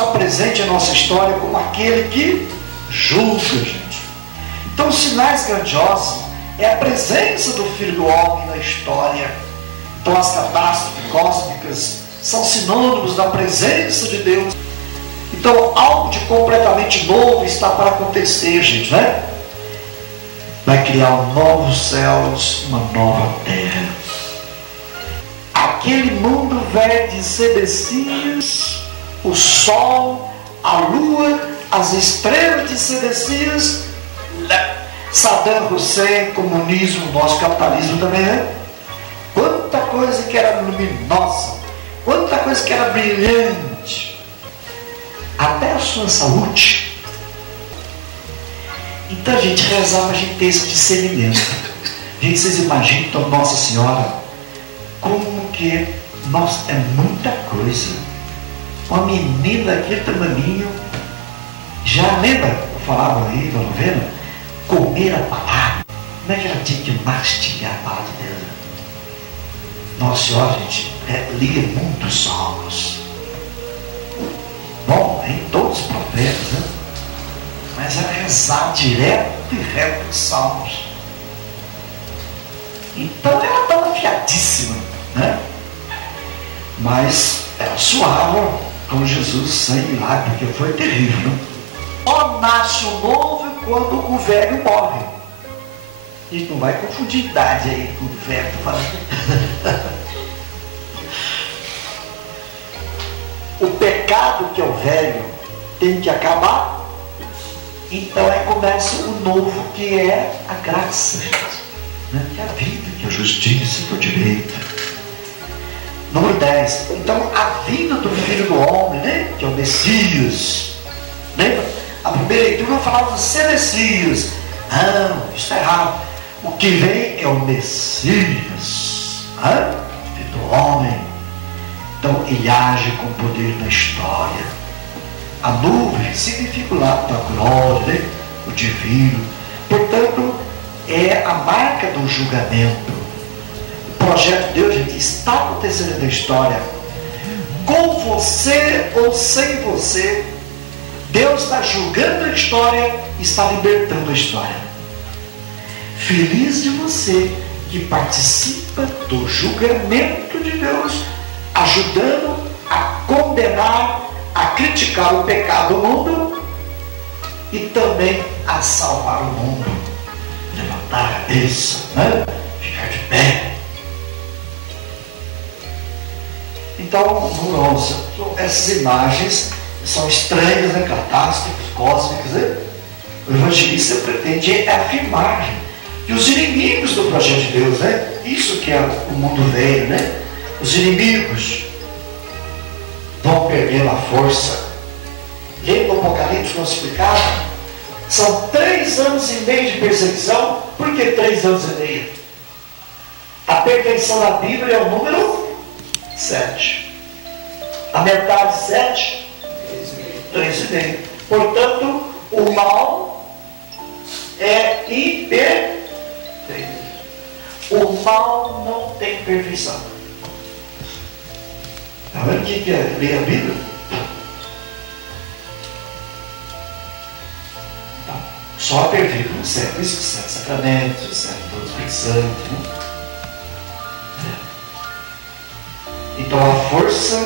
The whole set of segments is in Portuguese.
só presente em nossa história como aquele que julga, gente. Então, os sinais grandiosos é a presença do Filho do Homem na história. Então, as catástrofes cósmicas são sinônimos da presença de Deus. Então, algo de completamente novo está para acontecer, gente, né? Vai criar novos céus, uma nova terra. Aquele mundo verde e Sedecias, o sol, a lua, as estrelas de Sedecias, Saddam Hussein, comunismo, nosso capitalismo também, né? Quanta coisa que era luminosa, quanta coisa que era brilhante, até a sua saúde. Então a gente rezava, a gente ter esse discernimento. Gente, vocês imaginam, então, Nossa Senhora, como que, nossa, é muita coisa. Uma menina daquele tamaninho, já lembra, eu falava aí na novena, comer a palavra. Como é que ela tinha que mastigar a palavra de Deus? Nossa Senhora, gente, lia muitos salmos. Bom, em todos os profetas, né? Mas era rezar direto e reto os salmos. Então ela estava afiadíssima, né? Mas ela suava com Jesus sem milagre, porque foi terrível, né? Só nasce o novo quando o velho morre. A gente não vai confundir idade aí com o velho, estou falando. O pecado que é o velho tem que acabar. Então aí começa o novo, que é a graça, né? Que é a vida, que é a justiça, que é o direito. Número 10. Então a vida do Filho do Homem, né? Que é o Messias. Lembra? A primeira leitura falava de ser Messias. Não, isso está errado. O que vem é o Messias, né? Filho do Homem. Então ele age com poder na história. A nuvem significa o lado da glória, né? O divino. Portanto, é a marca do julgamento. O projeto de Deus, gente, está acontecendo na história. Com você ou sem você, Deus está julgando a história, está libertando a história. Feliz de você que participa do julgamento de Deus, ajudando a condenar, a criticar o pecado do mundo e também a salvar o mundo. Levantar a cabeça, né? Ficar de pé. Então, no 11, essas imagens são estranhas, né? Catástrofes cósmicas, né? O evangelista pretende afirmar que os inimigos do projeto de Deus, né? Isso que é o mundo velho, né? Os inimigos vão perder a força. Lembra o Apocalipse não explicava? São 3 anos e meio de perseguição. Por que 3 anos e meio? A perfeição da Bíblia é o número 7. A metade de 7? 3,5. Portanto, o mal é imperfeito. O mal não tem perfeição. Está vendo o que é ler a Bíblia? Então, só a perfeito não serve. Isso serve sacramentos, serve todo o Espírito Santo. Né? Então a força,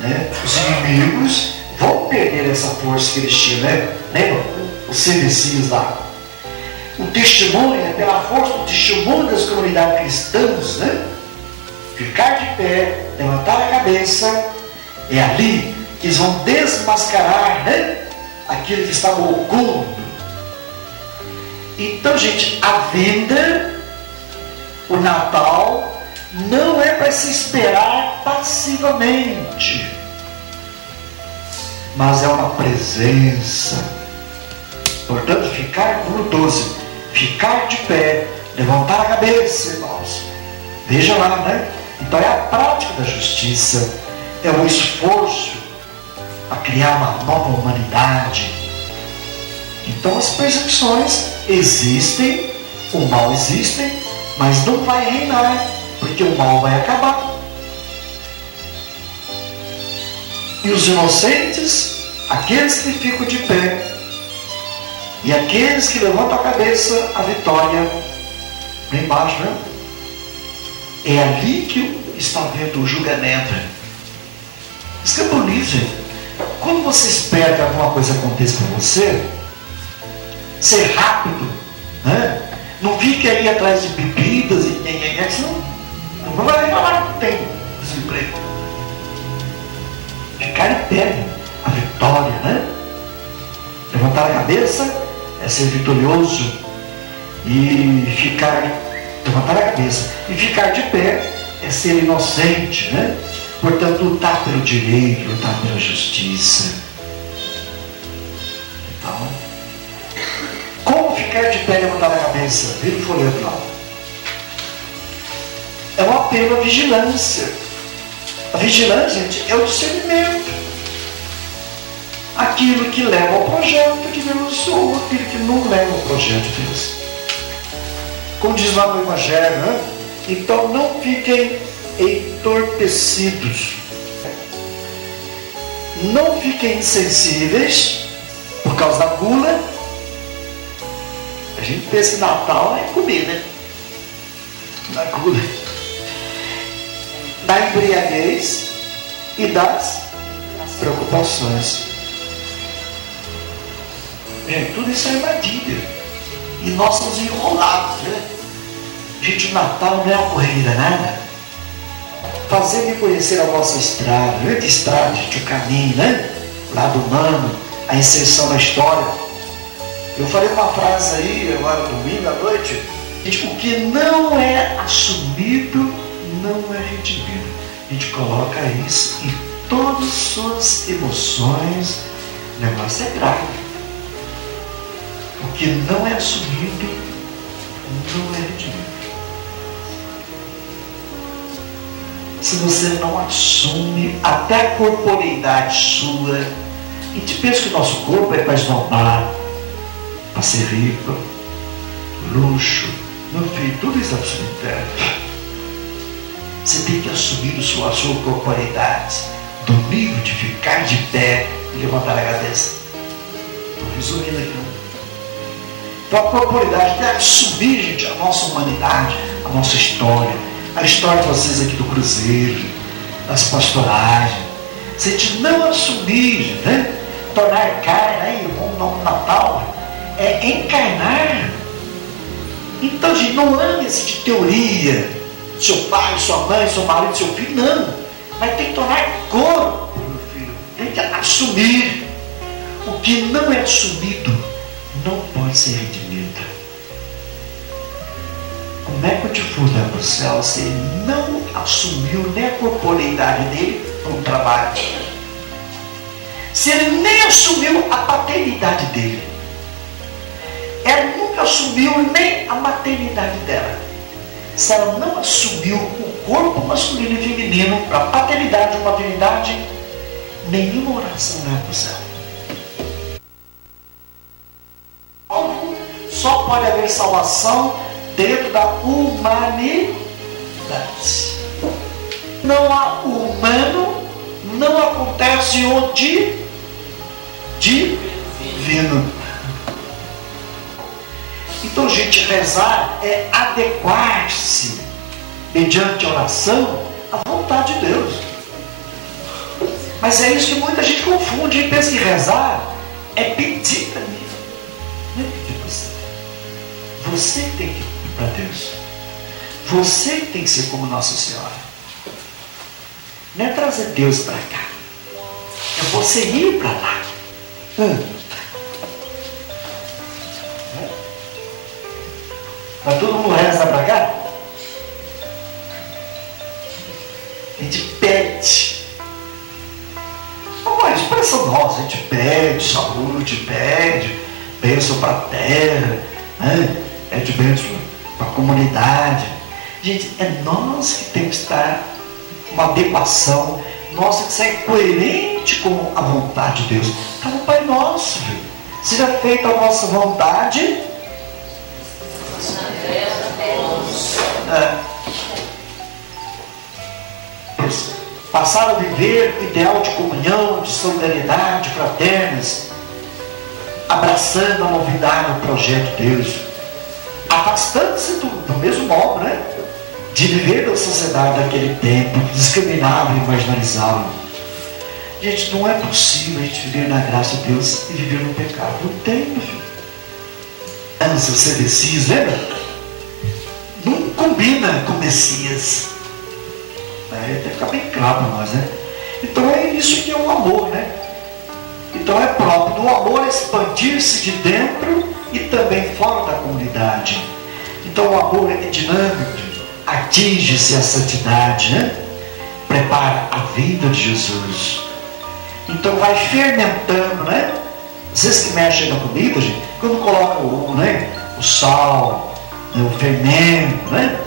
né, os inimigos vão perder essa força que eles tinham, né? Lembra? Os Sedecias lá. O testemunho é pela força do testemunho das comunidades cristãs, né? Ficar de pé, levantar a cabeça, é ali que eles vão desmascarar, né? Aquilo que estava oculto. Então, gente, a vida, o Natal, não é para se esperar passivamente, mas é uma presença. Portanto, ficar, número 12, ficar de pé, levantar a cabeça, irmãos. Veja lá, né? Então é a prática da justiça, é o esforço a criar uma nova humanidade. Então as perseguições existem, o mal existe, mas não vai reinar, porque o mal vai acabar. E os inocentes aqueles que ficam de pé e aqueles que levantam a cabeça, a vitória, lá embaixo, né? É ali que está havendo o julgamento. Isso que é bonito, gente. Quando você espera que alguma coisa aconteça com você, ser rápido, né? Não fique aí atrás de bebidas e senão não vai reclamar, não tem desemprego. Ficar em pé, a vitória, né? Levantar a cabeça é ser vitorioso e levantar a cabeça e ficar de pé é ser inocente, né? Portanto, lutar pelo direito, lutar pela justiça. Então, como ficar de pé e levantar a cabeça? Vira o folheto lá. É um apelo à vigilância. A vigilância, gente, é o discernimento. Aquilo que leva ao projeto de Deus ou aquilo que não leva ao projeto de Deus. Como diz lá no Evangelho, né? Então não fiquem entorpecidos. Não fiquem insensíveis por causa da gula. A gente pensa que Natal é comer, né? Da gula, da embriaguez e das preocupações. Gente, tudo isso é armadilha. E nós somos enrolados, né? Gente, o Natal não é uma corrida, nada. Fazer-me conhecer a vossa estrada, grande estrada, gente, o caminho, né? O lado humano, a inserção da história. Eu falei uma frase aí, agora domingo à noite. Gente, o que não é assumido, não é redimido. A gente coloca isso em todas as suas emoções. O negócio é grave. O que não é assumido, não é redimido. Se você não assume até a corporeidade sua, a gente pensa que o nosso corpo é para esnobar, para ser rico, luxo. Meu filho, tudo isso é do cemitério. Você tem que assumir a sua corporeidade, do nível de ficar de pé e levantar a cabeça. Estou resumindo aqui. Então a corporeidade é assumir, gente, a nossa humanidade, a nossa história, a história de vocês aqui do Cruzeiro, das pastoragens. Se a gente não assumir, né? Tornar carne, aí, no Natal, é encarnar. Então, gente, não ande-se de teoria, seu pai, sua mãe, seu marido, seu filho, não. Mas tem que tornar corpo, meu filho. Tem que assumir. O que não é assumido não pode ser redimido. Como é que eu te fui lá para o céu se ele não assumiu nem a corporeidade dele no trabalho? Se ele nem assumiu a paternidade dele, ela nunca assumiu nem a maternidade dela. Se ela não assumiu o corpo masculino e feminino para a paternidade ou maternidade, nenhuma oração vai para o céu. Só pode haver salvação dentro da humanidade. Não há humano, não acontece o divino. Então, gente, rezar é adequar-se, mediante oração, à vontade de Deus. Mas é isso que muita gente confunde e pensa que rezar é pedir para mim. Não é pedir para você. Você tem que ir para Deus. Você tem que ser como Nossa Senhora. Não é trazer Deus para cá. É você ir para lá. Mas todo mundo reza para cá? A gente pede. Mas expressão nossa, a gente pede saúde, pede bênção para a terra, né? Pede bênção para a comunidade. Gente, é nós que temos que estar uma adequação, nós temos que ser coerente com a vontade de Deus. Está no Pai Nosso, filho. Seja feita a nossa vontade. passaram a viver o ideal de comunhão, de solidariedade, fraternas, abraçando a novidade do projeto de Deus, afastando-se do mesmo modo, né, de viver da sociedade daquele tempo, que discriminava e marginalizava. Gente, não é possível a gente viver na graça de Deus e viver no pecado. Não tem, meu filho. Antes de ser Messias, lembra? Não combina com Messias. Tem que ficar bem claro para nós, né? Então é isso que é o amor, né? Então é próprio do amor expandir-se de dentro e também fora da comunidade. Então o amor é dinâmico, atinge-se a santidade, né? Prepara a vida de Jesus. Então vai fermentando, né? Vocês que mexem na comida, gente, quando coloca o sal, né, o fermento, né?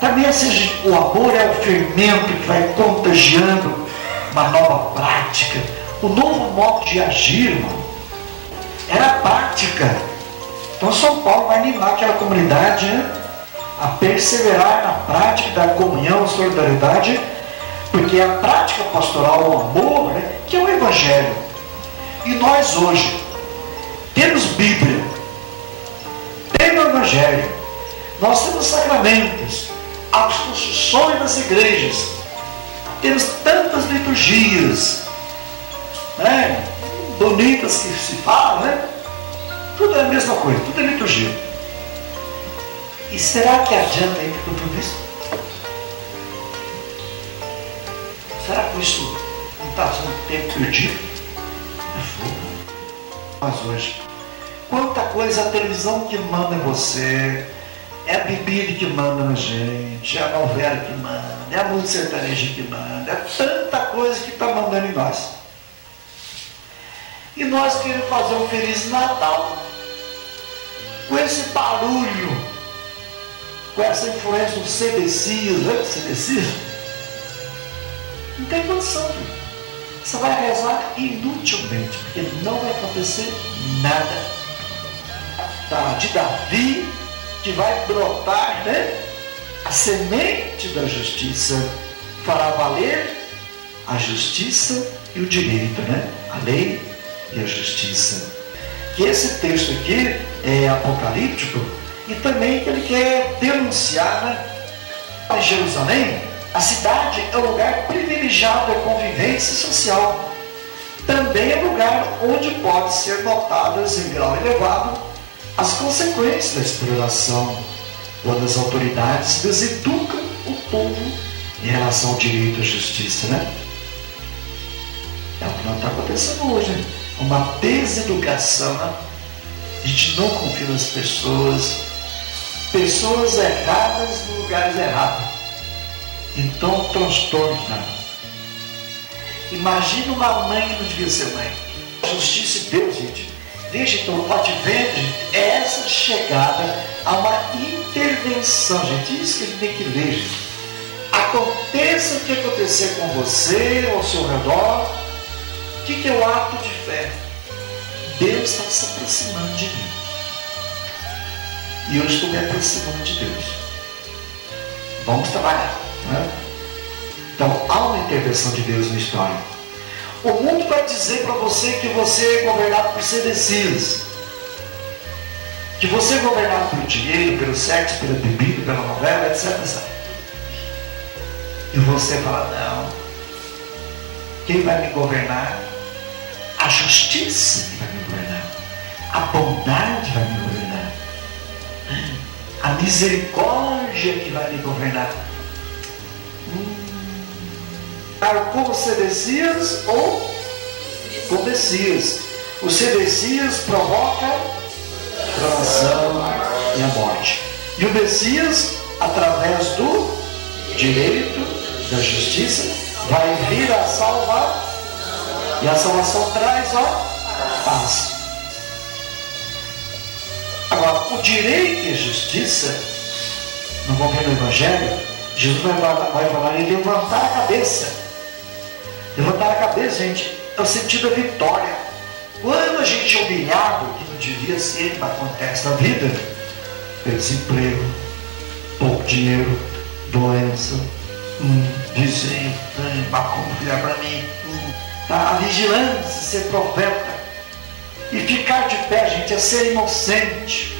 Também assim, o amor é o fermento que vai contagiando uma nova prática, o novo modo de agir, irmão. Era a prática. Então São Paulo vai animar aquela comunidade, né, a perseverar na prática da comunhão, solidariedade, porque a prática pastoral, o amor, né, que é o Evangelho. E nós hoje temos Bíblia, temos o Evangelho, nós temos sacramentos, as construções das igrejas, temos tantas liturgias, né, bonitas que se falam, né? Tudo é a mesma coisa, tudo é liturgia. E será que adianta ir para tudo isso? Será que isso não está sendo tempo perdido? É fogo. Mas hoje, quanta coisa a televisão que manda em você, é a bebida que manda na gente, é a novela que manda, é a música sertaneja que manda, é tanta coisa que está mandando em nós. E nós queremos fazer um Feliz Natal com esse barulho, com essa influência do CDCs, né? CDCs? Não tem condição, filho. Você vai rezar inutilmente, porque não vai acontecer nada. Tá? De Davi, que vai brotar, né, a semente da justiça, fará valer a justiça e o direito, né? A lei e a justiça. Que esse texto aqui é apocalíptico e também que ele quer denunciar, né? Em Jerusalém, a cidade é um lugar privilegiado da convivência social. Também é lugar onde pode ser notadas em grau elevado as consequências da exploração, quando as autoridades deseducam o povo em relação ao direito à justiça, né? É o que não está acontecendo hoje, né? Uma deseducação, né? A gente não confia nas pessoas erradas em lugares errados. Então, transtorno. Imagina uma mãe que não devia ser mãe. A justiça de Deus, gente. Veja, então, o advento, gente, é essa chegada a uma intervenção, gente. Isso que a gente tem que ler, gente. Aconteça o que acontecer com você, ao seu redor. O que é o ato de fé? Deus está se aproximando de mim. E eu estou me aproximando de Deus. Vamos trabalhar, né? Então, há uma intervenção de Deus na história. O mundo vai dizer para você que você é governado por sedecias, que você é governado pelo dinheiro, pelo sexo, pela bebida, pela novela, etc. E você fala, não, quem vai me governar? A justiça que vai me governar, a bondade vai me governar, a misericórdia que vai me governar. Como sedecias ou com Messias. O sedecias provoca a traição e a morte. E o Messias, através do direito, da justiça, vai vir a salvar. E a salvação traz a paz. Agora, o direito e a justiça, no momento do Evangelho, Jesus vai falar em levantar a cabeça. Levantar a cabeça, gente, é o sentido da vitória. Quando a gente é humilhado, que não devia ser, mas acontece na vida, desemprego, pouco dinheiro, doença, Vizinho, macumba virar para mim. A vigilância, ser profeta. E ficar de pé, gente, é ser inocente.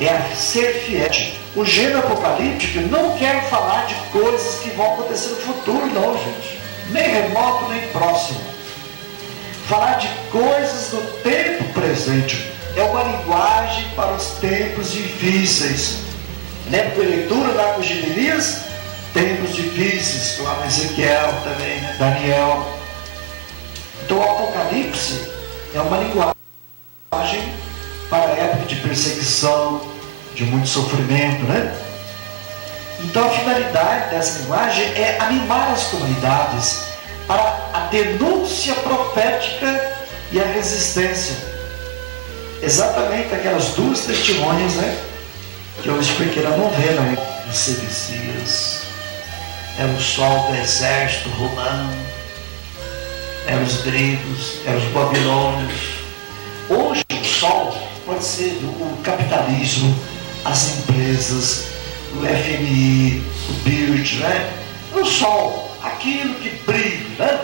É ser fiel. O gênero apocalíptico não quer falar de coisas que vão acontecer no futuro, não, gente. Nem remoto, nem próximo. Falar de coisas do tempo presente. É uma linguagem para os tempos difíceis. Lembra a leitura lá com os Jeremias? Tempos difíceis, lá em Ezequiel também, né? Daniel. Então o Apocalipse é uma linguagem para a época de perseguição, de muito sofrimento, né? Então a finalidade dessa linguagem é animar as comunidades para a denúncia profética e a resistência. Exatamente aquelas duas testemunhas, né? Que eu expliquei na novela, né? Os Sedecias, era o sol do exército romano, eram os gregos, eram os babilônios. Hoje o sol pode ser o capitalismo, as empresas, o FMI, o BIRD, né? O sol, aquilo que brilha, né?